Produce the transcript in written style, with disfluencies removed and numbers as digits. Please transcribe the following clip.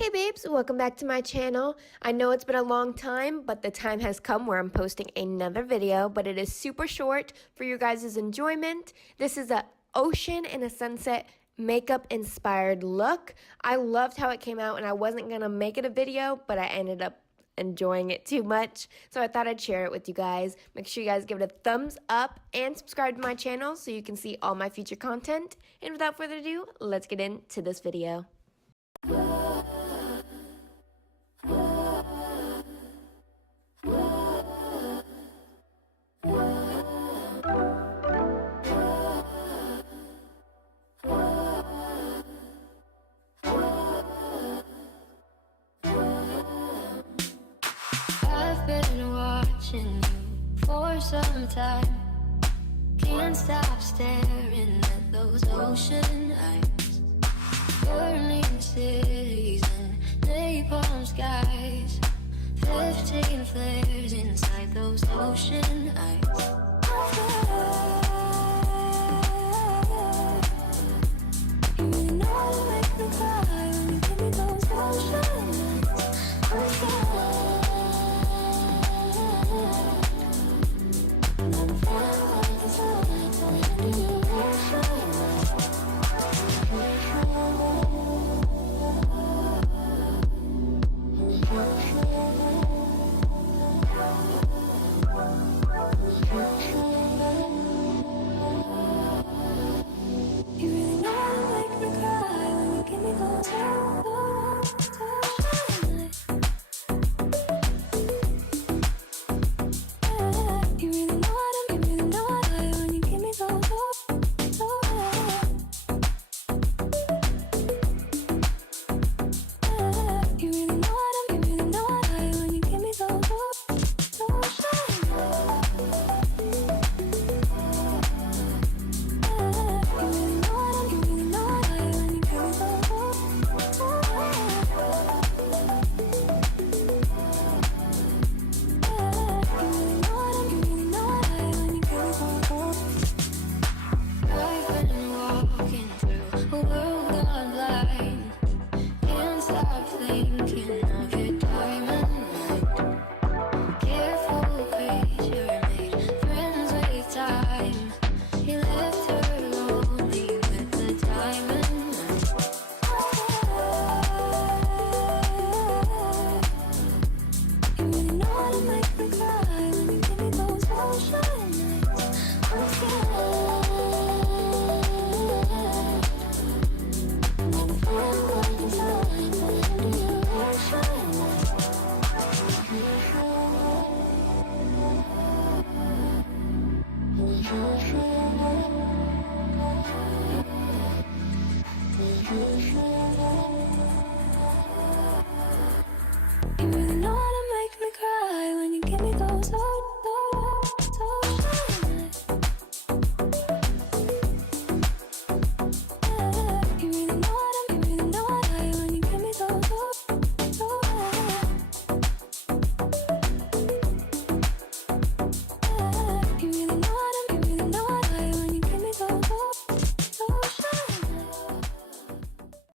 Hey babes, welcome back to my channel. I know it's been a long time, but the time has come where I'm posting another video, but it is super short for your guys' enjoyment. This is a ocean and a sunset makeup inspired look. I loved how it came out and I wasn't gonna make it a video, but I ended up enjoying it too much, so I thought I'd share it with you guys. Make sure you guys give it a thumbs up and subscribe to my channel so you can see all my future content. And without further ado, let's get into this video. Watching you for some time, can't stop staring at those ocean eyes, burning cities and napalm skies, 15 flares inside those ocean